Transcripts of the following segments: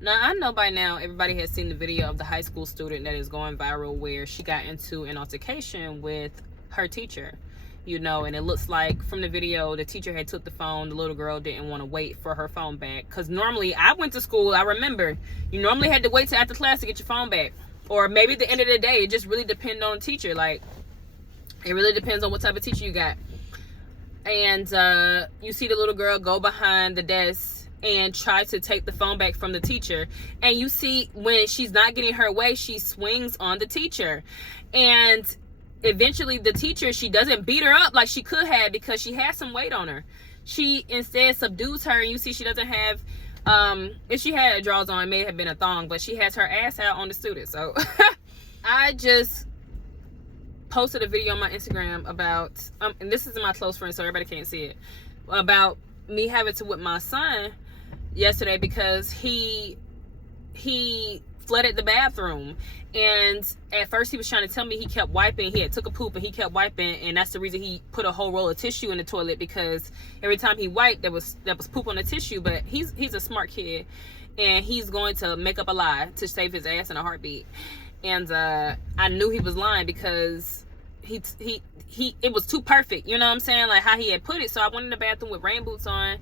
Now, I know by now everybody has seen the video of the high school student that is going viral where she got into an altercation with her teacher, and it looks like from the video, the teacher had took the phone. The little girl didn't want to wait for her phone back. Because normally, I went to school, I remember, you normally had to wait till after class to get your phone back. Or maybe at the end of the day, it just really depends on the teacher. Like, it really depends on what type of teacher you got. And you see the little girl go behind the desk and try to take the phone back from the teacher. And you see when she's not getting her way, she swings on the teacher. And eventually the teacher, she doesn't beat her up like she could have because she has some weight on her. She instead subdues her, and you see she doesn't have, if she had drawers on, it may have been a thong, but she has her ass out on the student. So I just posted a video on my Instagram about, and this is my close friend, so everybody can't see it, about me having to whip my son yesterday because he flooded the bathroom. And at first he was trying to tell me he kept wiping. He had took a poop and he kept wiping, and that's the reason he put a whole roll of tissue in the toilet, because every time he wiped there was poop on the tissue. But he's a smart kid, and he's going to make up a lie to save his ass in a heartbeat. And I knew he was lying because it was too perfect, you know what I'm saying, like how he had put it. So I went in the bathroom with rain boots on,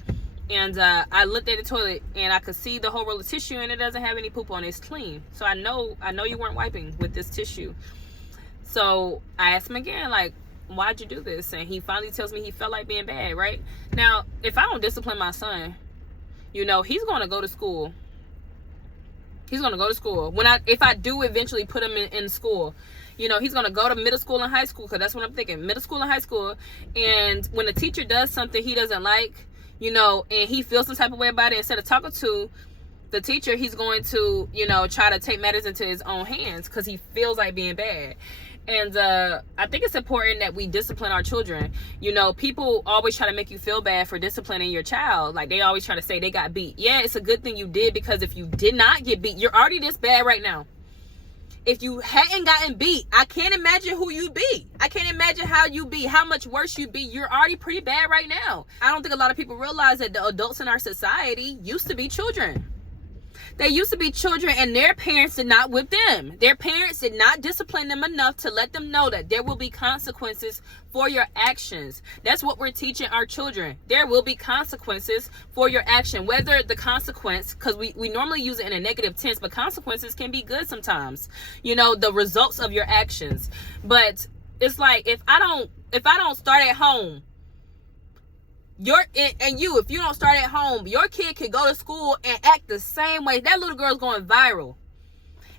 and I looked at the toilet and I could see the whole roll of tissue, and it doesn't have any poop on it. It's clean. So I know you weren't wiping with this tissue. So I asked him again, like, why'd you do this? And he finally tells me he felt like being bad. Right now, if I don't discipline my son, he's going to go to school. He's going to go to school. If I do eventually put him in school, he's going to go to middle school and high school, because that's what I'm thinking, middle school and high school. And when a teacher does something he doesn't like, and he feels some type of way about it, instead of talking to the teacher, he's going to, try to take matters into his own hands because he feels like being bad. And I think it's important that we discipline our children. People always try to make you feel bad for disciplining your child. Like, they always try to say they got beat. Yeah, it's a good thing you did, because if you did not get beat, you're already this bad right now. If you hadn't gotten beat, I can't imagine who you'd be. I can't imagine how you'd be, how much worse you'd be. You're already pretty bad right now. I don't think a lot of people realize that the adults in our society used to be children. They used to be children, and their parents did not whip them. Their parents did not discipline them enough to let them know that there will be consequences for your actions. That's what we're teaching our children. There will be consequences for your action. Whether the consequence, because we normally use it in a negative tense, but consequences can be good sometimes. The results of your actions. But it's like, if I don't start at home, if you don't start at home, your kid could go to school and act the same way. That little girl's going viral.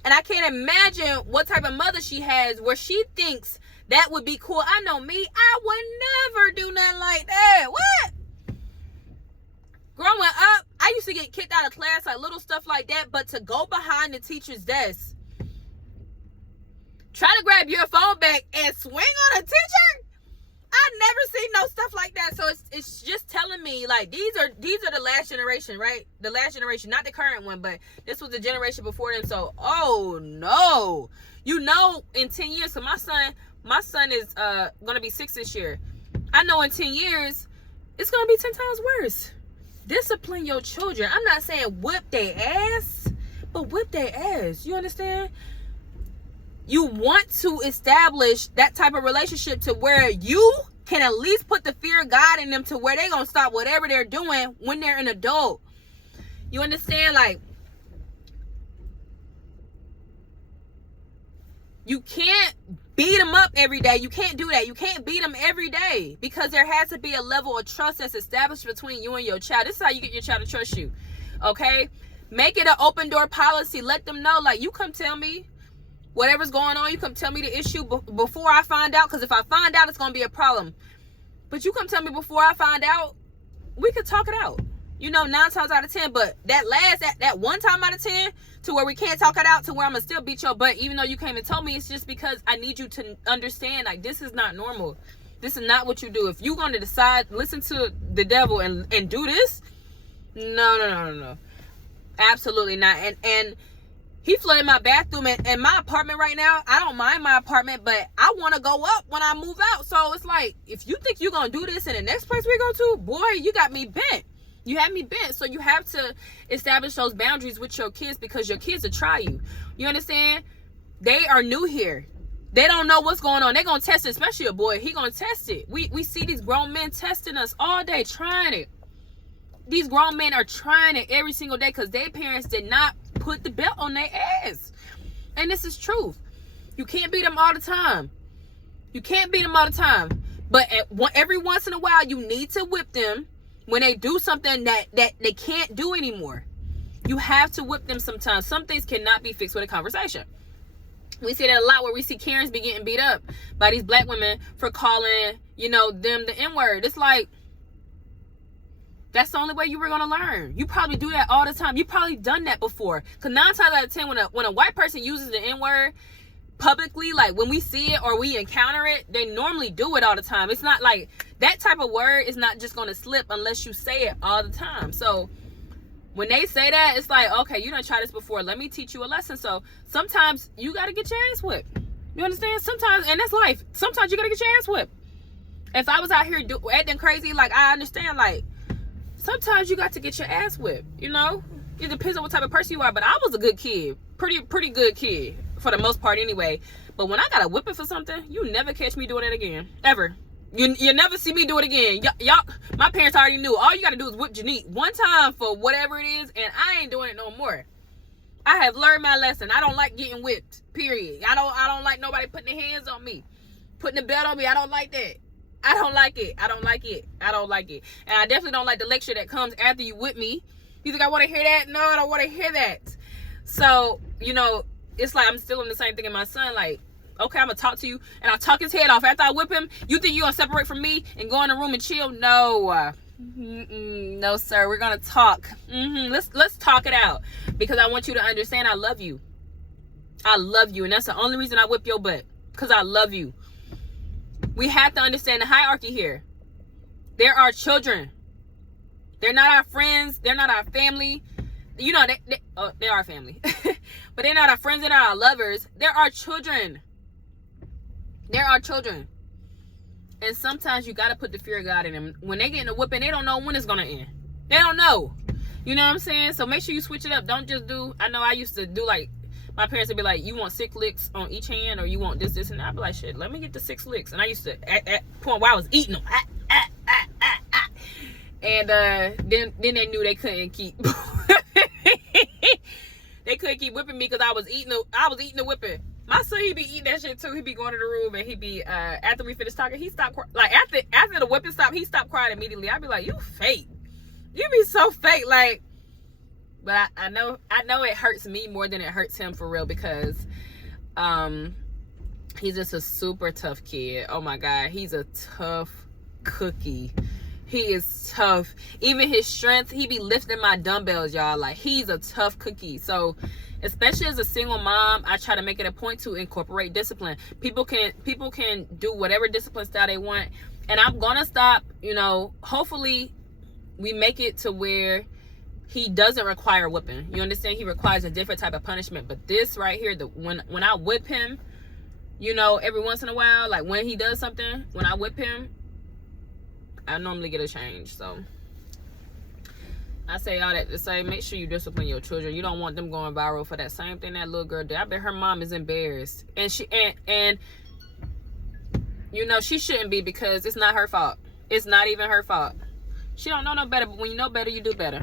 And I can't imagine what type of mother she has where she thinks that would be cool. I know me, I would never do nothing like that. What? Growing up, I used to get kicked out of class, like little stuff like that. But to go behind the teacher's desk, try to grab your phone back and swing on a teacher, I never seen no stuff like that. So it's just telling me, like, these are the last generation, right? The last generation, not the current one, but this was the generation before them. So, oh no, in 10 years, so my son is gonna be 6 this year. I know in 10 years it's gonna be 10 times worse. Discipline your children. I'm not saying whip their ass, but whip their ass. You understand? You want to establish that type of relationship to where you can at least put the fear of God in them, to where they're going to stop whatever they're doing when they're an adult. You understand? Like, you can't beat them up every day. You can't do that. You can't beat them every day, because there has to be a level of trust that's established between you and your child. This is how you get your child to trust you. Okay? Make it an open door policy. Let them know, like, you come tell me whatever's going on. You come tell me the issue before I find out, because if I find out, it's going to be a problem. But you come tell me before I find out, we could talk it out. 9 times out of 10. But that one time out of 10, to where we can't talk it out, to where I'm going to still beat your butt, even though you came and told me, it's just because I need you to understand, like, this is not normal. This is not what you do. If you're going to decide, listen to the devil and do this, no. Absolutely not. And he flooded my bathroom, and my apartment right now, I don't mind my apartment, but I want to go up when I move out. So it's like, if you think you're going to do this in the next place we go to, boy, you got me bent. You have me bent. So you have to establish those boundaries with your kids, because your kids will try you. You understand? They are new here. They don't know what's going on. They're going to test it, especially a boy. He going to test it. We see these grown men testing us all day, trying it. These grown men are trying it every single day because their parents did not put the belt on their ass. And this is truth. You can't beat them all the time. You can't beat them all the time. But every once in a while, you need to whip them when they do something that they can't do anymore. You have to whip them sometimes. Some things cannot be fixed with a conversation. We see that a lot, where we see Karens be getting beat up by these black women for calling, them the N-word. It's like, that's the only way you were going to learn. You probably do that all the time. You probably done that before. Because 9 times out of 10, when a white person uses the N-word publicly, like when we see it or we encounter it, they normally do it all the time. It's not like that type of word is not just going to slip unless you say it all the time. So when they say that, it's like, okay, you done tried this before. Let me teach you a lesson. So sometimes you got to get your ass whipped. You understand? Sometimes, and that's life. Sometimes you got to get your ass whipped. If I was out here acting crazy, like, I understand, like, sometimes you got to get your ass whipped, It depends on what type of person you are, but I was a good kid. Pretty good kid, for the most part anyway. But when I got a whipping for something, you never catch me doing it again. Ever. You never see me do it again. Y'all, my parents already knew. All you got to do is whip Janique one time for whatever it is, and I ain't doing it no more. I have learned my lesson. I don't like getting whipped, period. I don't like nobody putting their hands on me, putting the belt on me. I don't like that. I don't like it. I don't like it. I don't like it. And I definitely don't like the lecture that comes after you whip me. You think I want to hear that? No, I don't want to hear that. So, it's like I'm still in the same thing in my son. Like, okay, I'm going to talk to you, and I'll talk his head off. After I whip him, you think you're going to separate from me and go in the room and chill? No. No, sir. We're going to talk. Let's talk it out, because I want you to understand I love you. I love you, and that's the only reason I whip your butt, because I love you. We have to understand the hierarchy here. There are children. They're not our friends. They're not our family. They are family. But they're not our friends. They're not our lovers. There are children. There are children. And sometimes you got to put the fear of God in them. When they get in a whipping, they don't know when it's going to end. They don't know. You know what I'm saying? So make sure you switch it up. Don't just do, I know I used to do like, my parents would be like, you want 6 licks on each hand, or you want this, and that? I'd be like, shit, let me get the 6 licks. And I used to, at point where I was eating them. And then they knew they couldn't keep they couldn't keep whipping me, because I was eating the whipping. My son, he be eating that shit too. He be going to the room, and he be after we finished talking, he stopped like after the whipping stopped, he stopped crying immediately. I'd be like, you fake. You be so fake, like. But I know it hurts me more than it hurts him, for real, because he's just a super tough kid. Oh my God, he's a tough cookie. He is tough. Even his strength, he be lifting my dumbbells, y'all. Like, he's a tough cookie. So, especially as a single mom, I try to make it a point to incorporate discipline. People can do whatever discipline style they want, and I'm gonna stop. Hopefully, we make it to where he doesn't require whipping. You understand? He requires a different type of punishment. But this right here, when I whip him, every once in a while, like when he does something, when I whip him, I normally get a change. So I say all that to say, make sure you discipline your children. You don't want them going viral for that same thing that little girl did. I bet her mom is embarrassed, and she she shouldn't be, because it's not her fault. It's not even her fault. She don't know no better. But when you know better, you do better.